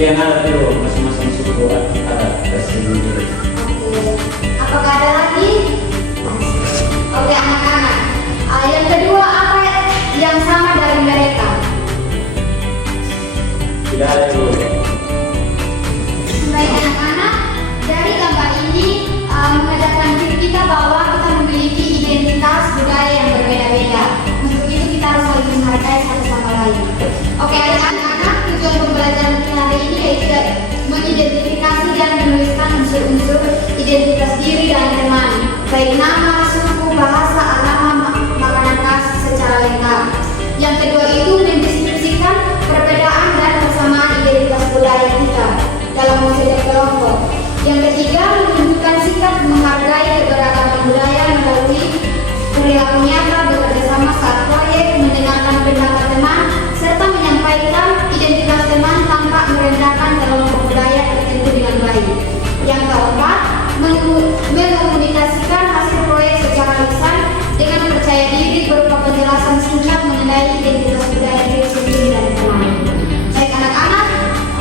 seperti yang ada itu masing-masing suku ada tersendiri. Apakah ada lagi? Oke anak-anak. Yang kedua apa yang sama dari mereka? Tidak ada itu. Baik anak-anak, dari gambar ini mengajarkan diri kita bahwa kita memiliki identitas budaya yang berbeda-beda. Untuk itu kita harus saling menghargai satu sama lain. Oke anak-anak, tujuan pembelajaran kita hari ini yaitu mengidentifikasi dan menuliskan unsur-unsur identitas diri dan teman, baik nama, suku, bahasa, agama, makanan khas secara lengkap. Yang kedua itu mendeskripsikan perbedaan dan persamaan identitas budaya kita dalam konsep kelompok. Yang ketiga menunjukkan sikap menghargai keberagaman budaya melalui perilaku nyata bekerjasama saat proyek, mendengarkan pendapat teman, serta menyampaikan identitas teman tanpa merendahkan kelompok budaya tertentu dengan baik. Yang keempat, mengkomunikasikan hasil proyek secara lisan dengan percaya diri berupa penjelasan singkat mengenai identitas budaya diri sendiri dan teman. Baik anak-anak,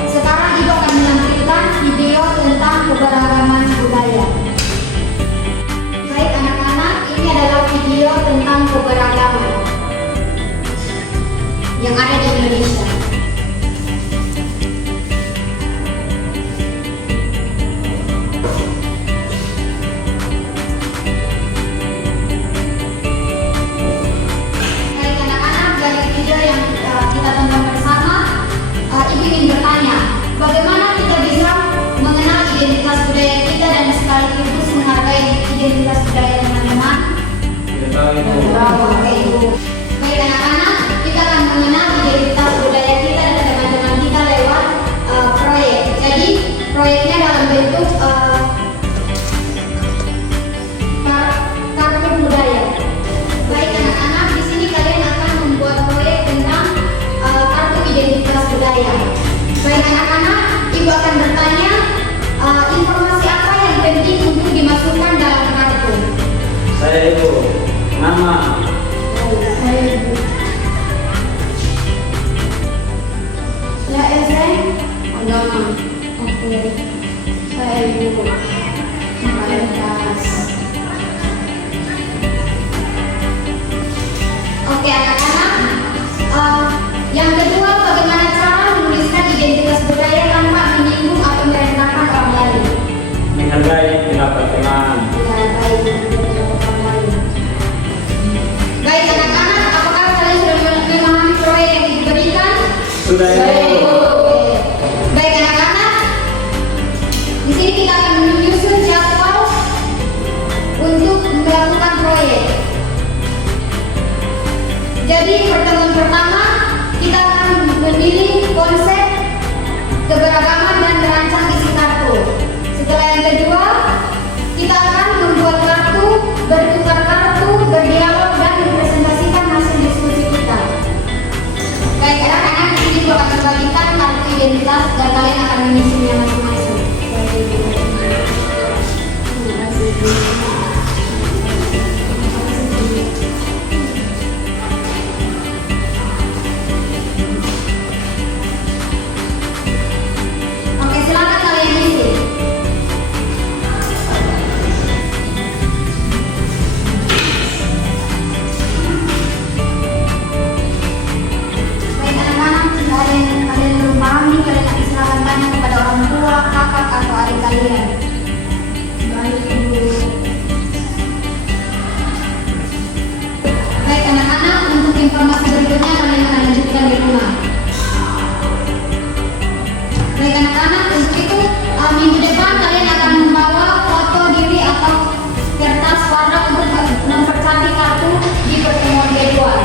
sekarang Ibu akan menampilkan video tentang keberagaman budaya. Baik anak-anak, ini adalah video tentang keberagaman yang ada di Indonesia. Baik anak-anak, dari video yang kita tonton bersama, Ibu ingin bertanya, bagaimana kita bisa mengenal identitas budaya kita dan sekaligus menghargai identitas budaya teman-teman? Tidak tahu itu. Oke Ibu. Baik anak-anak, kita akan mengenal identitas budaya kita dan teman-teman kita lewat proyek. Jadi proyeknya dalam bentuk kartu budaya. Baik anak-anak, di sini kalian akan membuat proyek tentang kartu identitas budaya. Baik anak-anak, Ibu akan bertanya informasi apa yang penting untuk dimasukkan dalam kartu. Saya itu nama. Saya Ibu. Ya SM agama. Oke. Saya Ibu. Mayoritas. Oke anak-anak. Yang kedua, bagaimana cara menuliskan identitas budaya tanpa menyinggung atau merendahkan orang lain? Menghargai pendapat teman. Ya, baik. Orang lain. Baik anak-anak, apakah kalian sudah memahami proyek yang diberikan? Sudah itu. Oke. Baik anak-anak, di sini kita akan menyusun jadwal untuk melakukan proyek. Jadi pertemuan pertama kita akan memilih konsep keberagaman dan merancang isi kartu. Setelah yang kedua, kita akan membuat kartu, bertukar kartu, berdialog dan mempresentasikan hasil diskusi kita. Baik anak-anak, di sini saya akan membagikan kartu identitas dan kalian akan mengisinya masing-masing. Terima kasih. Oke, silakan kalian isi. Baik anak-anak, jika ada yang kalian belum pahami, kalian nanti silakan tanya kepada orang tua, kakak atau adik kalian. Baik Ibu. Baik anak-anak, untuk informasi berikutnya kalian akan lanjutkan di rumah. Baik anak-anak, untuk itu minggu depan kalian akan membawa foto diri atau kertas warna untuk mempercantik kartu di pertemuan kedua.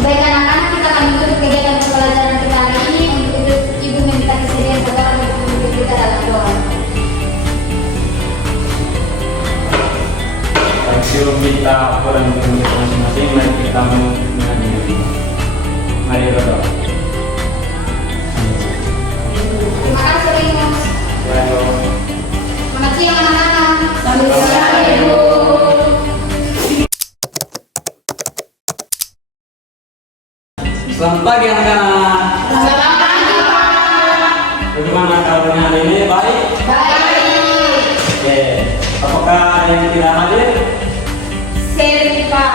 Baik anak-anak, kita akan mengikuti kegiatan pembelajaran kita hari ini. Untuk itu Ibu meminta kesediaan saudara untuk mengikuti kita dalam doa. Sebelum kita pulang ke rumah masing-masing, mari kita menyanyi. Mari berdoa. Terima kasih Rinus. Selamat siang anak-anak. Selamat siang, Ibu. Selamat pagi anak-anak. Selamat Apakah ada yang tidak hadir? Pak.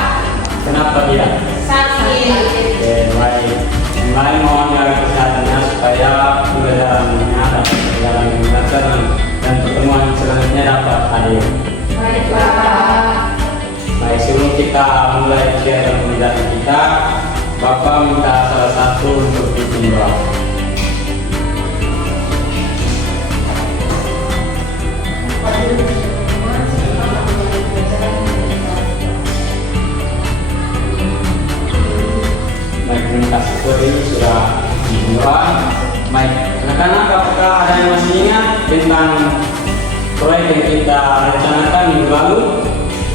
Kenapa tidak? Sakit. Oke, baik. Yang lain mohon jaga kesehatannya supaya pembelajarannya dapat berjalan dengan lancar dan pertemuan selanjutnya dapat hadir. Baik, Pak. Baik, sebelum kita mulai kegiatan pembelajaran kita, Bapak minta salah satu untuk pimpin doa. Baik, terima kasih Kori sudah dibuat. Baik, anak-anak apakah ada yang masih ingat tentang proyek yang kita rencanakan minggu lalu?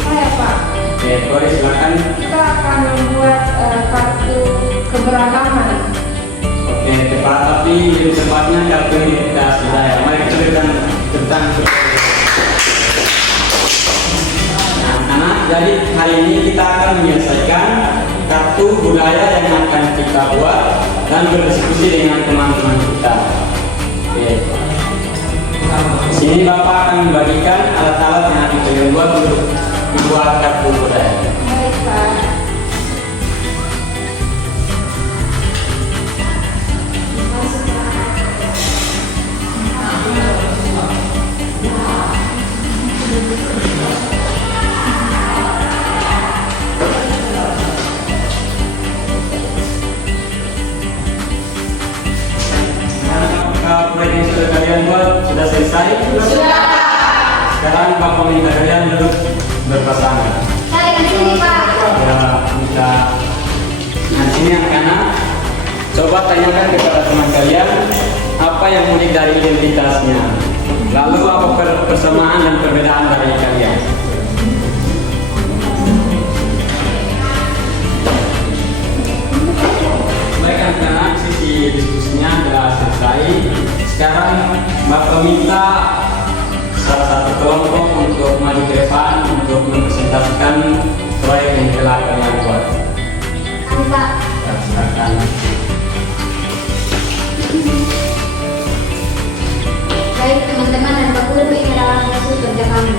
Saya, Pak. Oke, Kori silakan. Kita akan membuat kartu keberagaman. Oke, tepat, tapi lebih tepatnya kartu identitas budaya. Mari kita berikan tentang anak-anak. Jadi hari ini kita akan menyelesaikan kartu budaya yang akan kita buat dan berdiskusi dengan teman-teman kita. Oke. Di sini Bapak akan membagikan alat-alat yang akan kita buat untuk membuat kartu budaya. Baik, Pak. Apakah proyek yang sudah kalian buat sudah selesai? Sudah. Sekarang Bapak minta kalian duduk berpasangan. Saya di sini, Pak. Ya, minta. Nah, sini anak-anak, coba tanyakan kepada teman kalian apa yang unik dari identitasnya. Lalu apa persamaan dan perbedaan dari kalian? Baik anak-anak, sisi diskusinya telah selesai. Sekarang Bapak minta salah satu kelompok untuk maju ke depan untuk mempresentasikan proyek yang telah kalian buat. Kami, Pak. Ya, silakan. Baik teman-teman dan Pak Guru, ini adalah hasil kerja kami.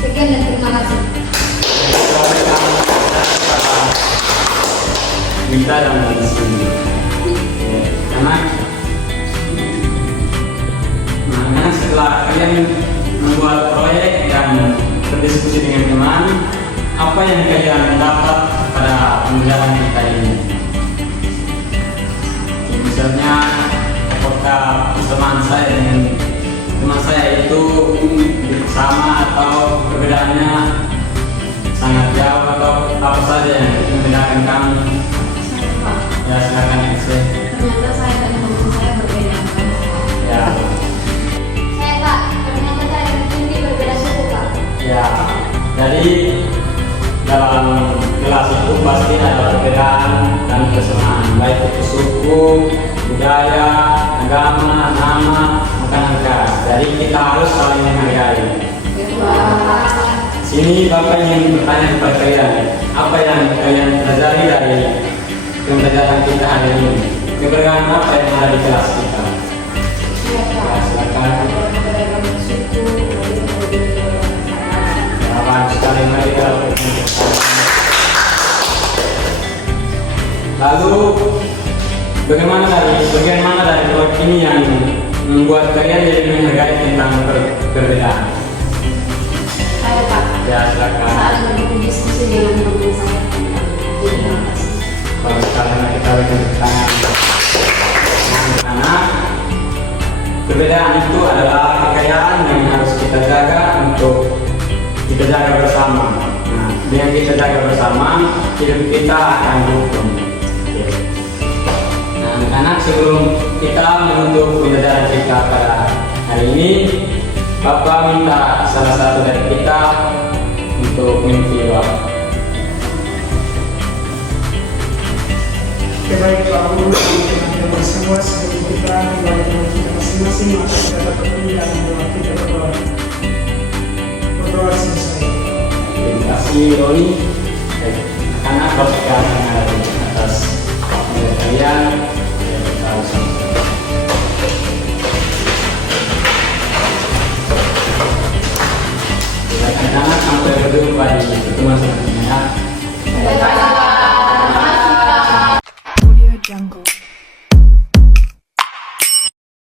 Sekian dan terima kasih. Minta dan di sini. Karena setelah kalian membuat proyek dan berdiskusi dengan teman, apa yang kalian dapat pada pembelajaran kita ini? Misalnya, apakah teman saya dengan teman saya itu sama atau perbedaannya sangat jauh atau apa saja yang membedakan kami? Ya, silakan isi. Ternyata saya dan teman saya berbeda. Ya, Saya, Pak. Ternyata saya dan Cindy berbeda suku, Pak. ya. Jadi dalam kelas itu pasti ada perbedaan dan kesamaan, baik itu suku, budaya, agama, nama, makanan khas. Jadi kita harus saling menghargai. Sini Bapak ingin bertanya kepada kalian, apa yang kalian pelajari dari pembelajaran kita hari ini? Keberagaman apa yang ada di kelas kita? Ya, silakan. Selamat sekali mari kita lalu bagaimana dari proyek ini yang membuat kalian jadi menghargai tentang perbedaan? Saya, Pak. Ya, silakan. Saling berdiskusi dengan teman saya. Terima kasih. Kalau sekarang kita berikan tangan anak-anak, perbedaan itu adalah kekayaan yang harus kita jaga untuk kita jaga bersama. Nah, dengan kita jaga bersama, hidup kita akan rukun. Oke. Nah, anak-anak, sebelum kita menutup pembelajaran kita pada hari ini, Bapak minta salah satu dari kita untuk memimpin doa. Baik Pak Guru, teman-teman semua sebelum kita kembali ke kita masing-masing, maka kita dapat meninggal doa kita berdoa selesai. Terima kasih Roni. Baik, anak kalau sekarang menghadapi atas kalian, saya berdoa selesai. sama-sama.